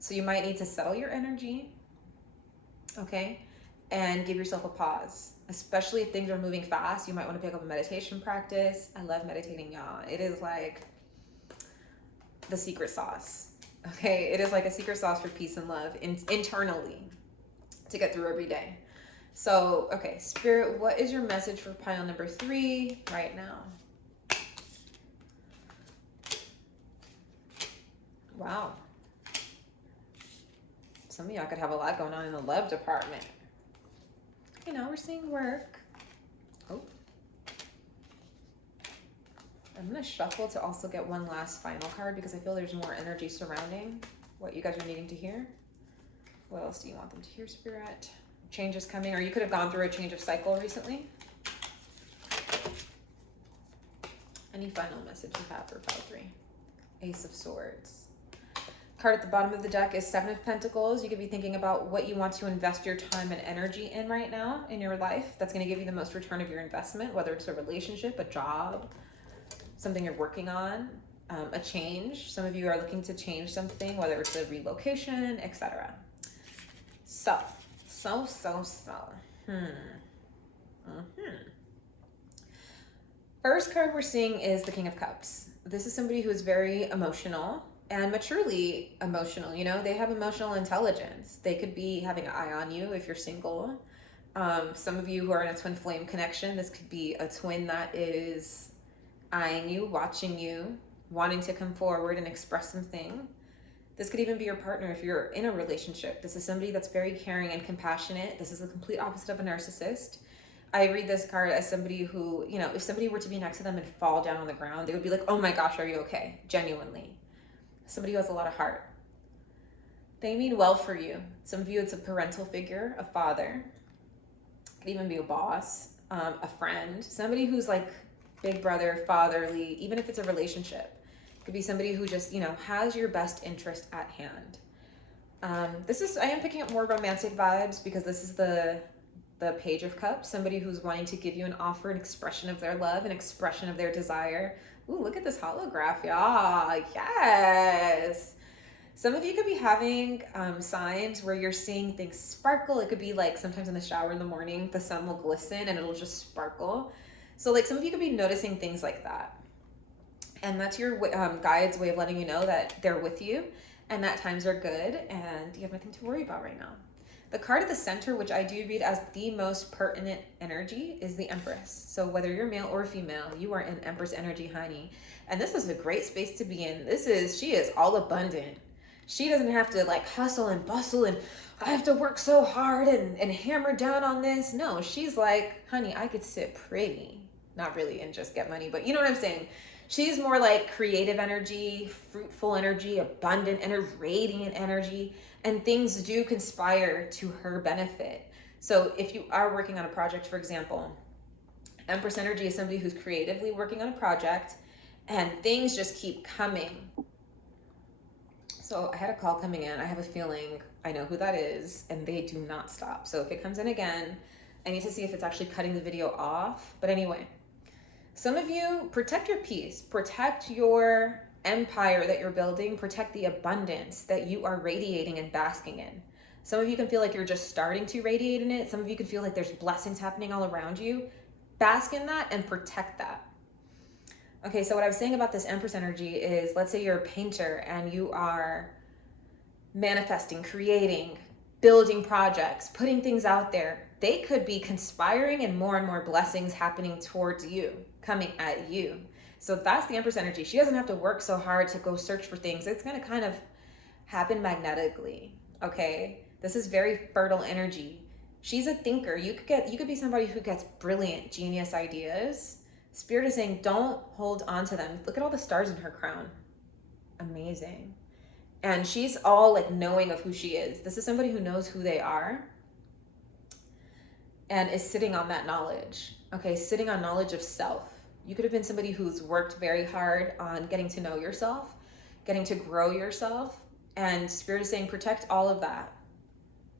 So you might need to settle your energy, okay? And give yourself a pause. Especially if things are moving fast, you might want to pick up a meditation practice. I love meditating, y'all. It is like the secret sauce, okay? It is like a secret sauce for peace and love internally to get through every day. So, okay, Spirit, what is your message for pile number 3 right now? Wow. Some of y'all could have a lot going on in the love department. Okay, now we're seeing work. Oh. I'm going to shuffle to also get one last final card because I feel there's more energy surrounding what you guys are needing to hear. What else do you want them to hear, Spirit? Change is coming, or you could have gone through a change of cycle recently. Any final message you have for pile 3? Ace of Swords. Card at the bottom of the deck is 7 of Pentacles. You could be thinking about what you want to invest your time and energy in right now in your life. That's going to give you the most return of your investment, whether it's a relationship, a job, something you're working on, a change. Some of you are looking to change something, whether it's a relocation, etc. So. First card we're seeing is the King of Cups. This is somebody who is very emotional and maturely emotional. You know, they have emotional intelligence. They could be having an eye on you if you're single. Some of you who are in a twin flame connection, this could be a twin that is eyeing you, watching you, wanting to come forward and express something. This could even be your partner if you're in a relationship. This is somebody that's very caring and compassionate. This is the complete opposite of a narcissist. I read this card as somebody who, you know, if somebody were to be next to them and fall down on the ground, they would be like, oh my gosh, are you okay? Genuinely. Somebody who has a lot of heart. They mean well for you. Some of you, it's a parental figure, a father. It could even be a boss, a friend, somebody who's like big brother, fatherly, even if it's a relationship. It could be somebody who just, you know, has your best interest at hand. I am picking up more romantic vibes because this is the Page of Cups, somebody who's wanting to give you an offer, an expression of their love, an expression of their desire. Ooh, look at this holograph, y'all. Yes. Some of you could be having signs where you're seeing things sparkle. It could be like sometimes in the shower in the morning, the sun will glisten and it'll just sparkle. So like some of you could be noticing things like that. And that's your guide's way of letting you know that they're with you and that times are good and you have nothing to worry about right now. The card at the center, which I do read as the most pertinent energy, is the Empress. So whether you're male or female, you are in Empress energy, honey. And this is a great space to be in. She is all abundant. She doesn't have to like hustle and bustle and I have to work so hard and hammer down on this. No, she's like, honey, I could sit pretty. Not really and just get money, but you know what I'm saying? She's more like creative energy, fruitful energy, abundant and radiant energy, and things do conspire to her benefit. So if you are working on a project, for example, Empress energy is somebody who's creatively working on a project and things just keep coming. So I had a call coming in. I have a feeling I know who that is and they do not stop. So if it comes in again, I need to see if it's actually cutting the video off. But anyway, some of you protect your peace, protect your empire that you're building, protect the abundance that you are radiating and basking in. Some of you can feel like you're just starting to radiate in it. Some of you can feel like there's blessings happening all around you. Bask in that and protect that. Okay, so what I was saying about this Empress energy is, let's say you're a painter and you are manifesting, creating, building projects, putting things out there. They could be conspiring and more blessings happening towards you, coming at you. So that's the Empress energy. She doesn't have to work so hard to go search for things. It's going to kind of happen magnetically, okay? This is very fertile energy. She's a thinker. You could be somebody who gets brilliant, genius ideas. Spirit is saying, don't hold on to them. Look at all the stars in her crown. Amazing. And she's all like knowing of who she is. This is somebody who knows who they are and is sitting on that knowledge. Okay, sitting on knowledge of self. You could have been somebody who's worked very hard on getting to know yourself, getting to grow yourself. And Spirit is saying, protect all of that.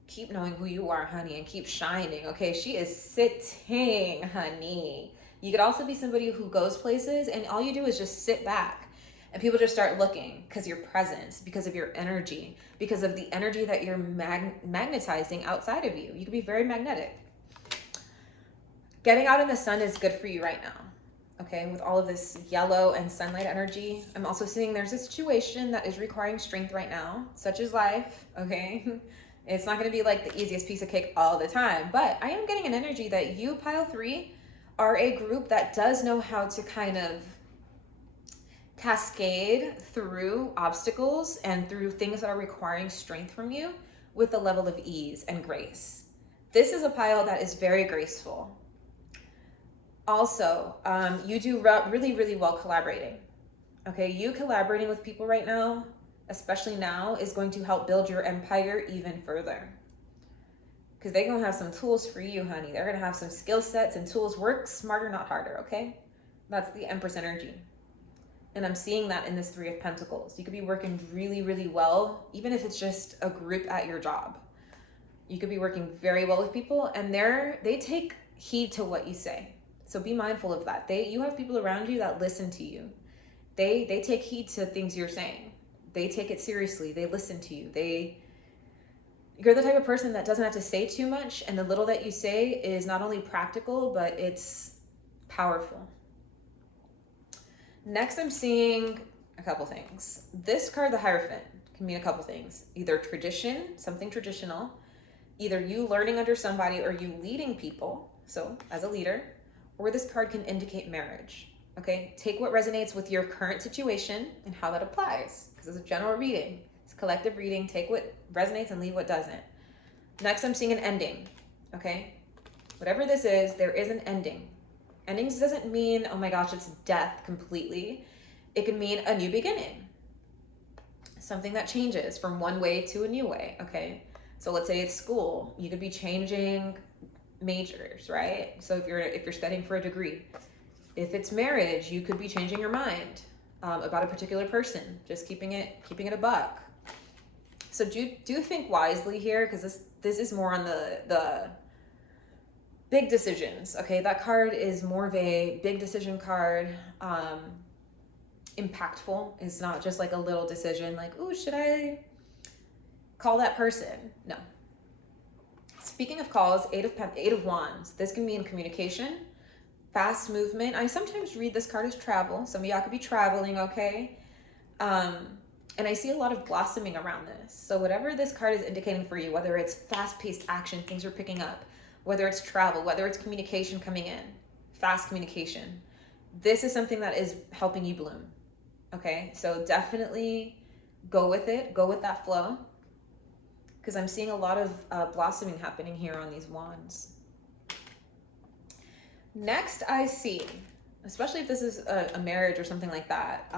Keep knowing who you are, honey, and keep shining. Okay, she is sitting, honey. You could also be somebody who goes places and all you do is just sit back and people just start looking because you're present, because of your energy, because of the energy that you're magnetizing outside of you. You could be very magnetic. Getting out in the sun is good for you right now. Okay, with all of this yellow and sunlight energy. I'm also seeing there's a situation that is requiring strength right now, such as life, okay? It's not gonna be like the easiest piece of cake all the time, but I am getting an energy that you, pile 3, are a group that does know how to kind of cascade through obstacles and through things that are requiring strength from you with a level of ease and grace. This is a pile that is very graceful. Also, you do really well collaborating. Okay, you collaborating with people right now, especially now, is going to help build your empire even further. Because they're going to have some tools for you, honey. They're going to have some skill sets and tools. Work smarter, not harder, okay? That's the Empress energy. And I'm seeing that in this 3 of Pentacles. You could be working really well, even if it's just a group at your job. You could be working very well with people, and they take heed to what you say. So be mindful of that. You have people around you that listen to you. They take heed to things you're saying. They take it seriously. They listen to you. You're the type of person that doesn't have to say too much, and the little that you say is not only practical, but it's powerful. Next, I'm seeing a couple things. This card, the Hierophant, can mean a couple things. Either tradition, something traditional, either you learning under somebody or you leading people, so as a leader, or this card can indicate marriage. Okay, take what resonates with your current situation and how that applies, because it's a general reading. It's a collective reading. Take what resonates and leave what doesn't. Next, I'm seeing an ending. Okay, whatever this is, there is an ending. Endings doesn't mean, oh my gosh, it's death completely. It can mean a new beginning. something that changes from one way to a new way, okay? So let's say it's school. You could be changing majors, right? So if you're studying for a degree. If it's marriage, you could be changing your mind about a particular person, just keeping it a buck. So do think wisely here, because this is more on the big decisions, okay? That card is more of a big decision card. Impactful. It's not just like a little decision like, oh, should I call that person? No. Speaking of calls, Eight of Wands. This can be in communication, fast movement. I sometimes read this card as travel. Some of y'all could be traveling, okay? And I see a lot of blossoming around this. So whatever this card is indicating for you, whether it's fast-paced action, things are picking up, whether it's travel, whether it's communication coming in, fast communication, this is something that is helping you bloom. Okay, so definitely go with it. Go with that flow, because I'm seeing a lot of blossoming happening here on these wands. Next, I see, especially if this is a marriage or something like that,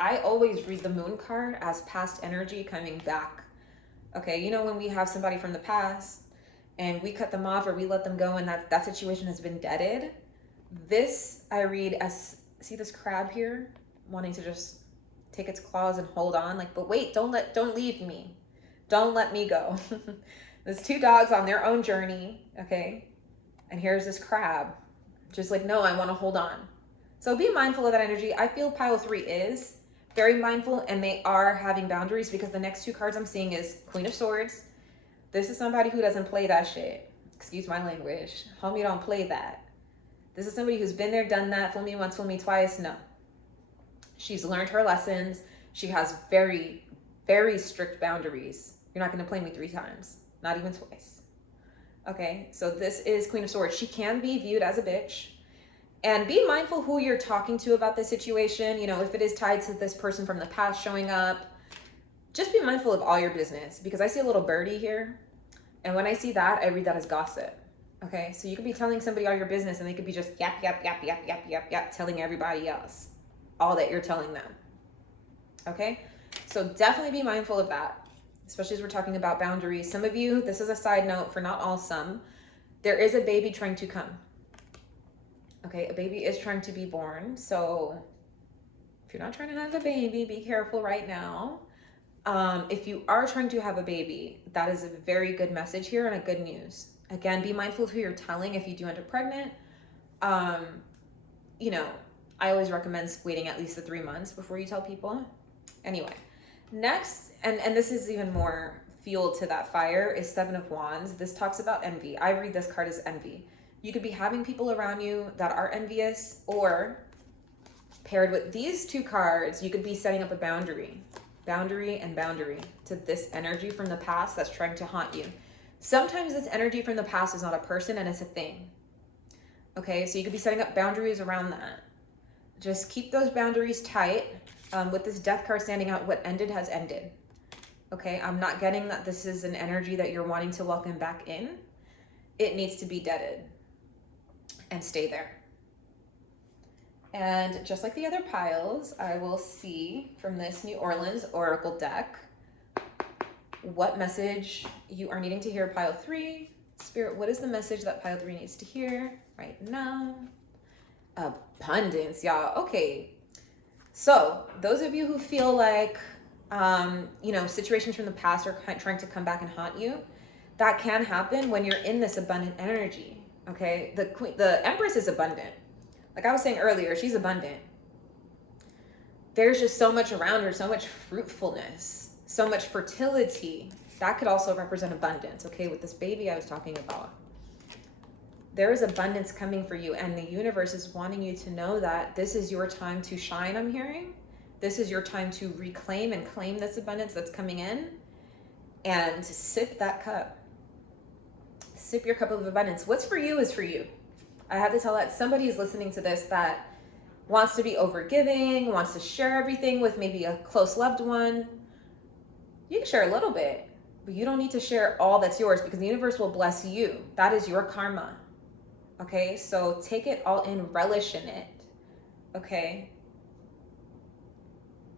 I always read the moon card as past energy coming back. Okay, you know when we have somebody from the past and we cut them off or we let them go and that situation has been deaded, this I read as, see this crab here? Wanting to just take its claws and hold on, like, but wait, don't leave me. Don't let me go. There's two dogs on their own journey, okay? And here's this crab, just like, no, I want to hold on. So be mindful of that energy. I feel pile 3 is very mindful, and they are having boundaries, because the next two cards I'm seeing is Queen of Swords. This is somebody who doesn't play that shit. Excuse my language. Homie, don't play that. This is somebody who's been there, done that, fool me once, fool me twice. No. She's learned her lessons. She has very, very strict boundaries. You're not going to play me 3 times, not even twice. Okay, so this is Queen of Swords. She can be viewed as a bitch. And be mindful who you're talking to about this situation. You know, if it is tied to this person from the past showing up, just be mindful of all your business, because I see a little birdie here. And when I see that, I read that as gossip. Okay, so you could be telling somebody all your business and they could be just yap, yap, yap, yap, yap, yap, yap, telling everybody else all that you're telling them. Okay, so definitely be mindful of that, especially as we're talking about boundaries. Some of you, this is a side note for not all, some, there is a baby trying to come. Okay, a baby is trying to be born. So if you're not trying to have a baby, be careful right now. If you are trying to have a baby, that is a very good message here and a good news. Again, be mindful of who you're telling if you do end up pregnant. You know, I always recommend waiting at least the 3 months before you tell people. Anyway, next, and this is even more fuel to that fire, is Seven of Wands. This talks about envy. I read this card as envy. You could be having people around you that are envious, or paired with these two cards, you could be setting up a boundary to this energy from the past that's trying to haunt you. Sometimes this energy from the past is not a person and it's a thing. Okay, so you could be setting up boundaries around that. Just keep those boundaries tight. With this death card standing out, what ended has ended. Okay, I'm not getting that this is an energy that you're wanting to welcome back in. It needs to be deaded and stay there. And just like the other piles, I will see from this New Orleans Oracle deck what message you are needing to hear, pile 3. Spirit, what is the message that pile 3 needs to hear right now? Abundance, y'all. Okay, so those of you who feel like you know, situations from the past are trying to come back and haunt you, that can happen when you're in this abundant energy. Okay, the Empress is abundant. Like I was saying earlier, she's abundant. There's just so much around her, so much fruitfulness, so much fertility. That could also represent abundance, okay, with this baby I was talking about. There is abundance coming for you, and the universe is wanting you to know that this is your time to shine, I'm hearing. This is your time to reclaim and claim this abundance that's coming in, and sip that cup. Sip your cup of abundance. What's for you is for you. I have to tell that somebody is listening to this that wants to be overgiving, wants to share everything with maybe a close loved one. You can share a little bit, but you don't need to share all that's yours, because the universe will bless you. That is your karma. Okay, so take it all in, relish in it. Okay.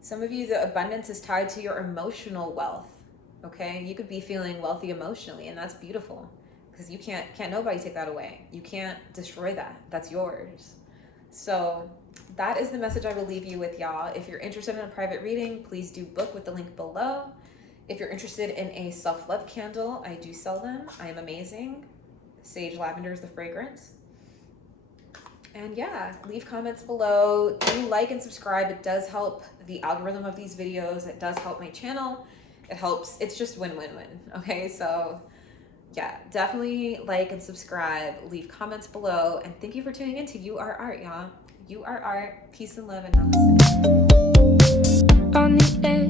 Some of you, the abundance is tied to your emotional wealth. Okay, you could be feeling wealthy emotionally, and that's beautiful, because you can't nobody take that away. You can't destroy that. That's yours. So that is the message I will leave you with, y'all. If you're interested in a private reading, please do book with the link below. If you're interested in a self-love candle, I do sell them. I am amazing. Sage lavender is the fragrance. And yeah, leave comments below. Do like and subscribe. It does help the algorithm of these videos. It does help my channel. It helps. It's just win-win-win. Okay, so yeah, definitely like and subscribe. Leave comments below. And thank you for tuning in to UAreArt, y'all. UAreArt. Peace and love and namaste. On the edge.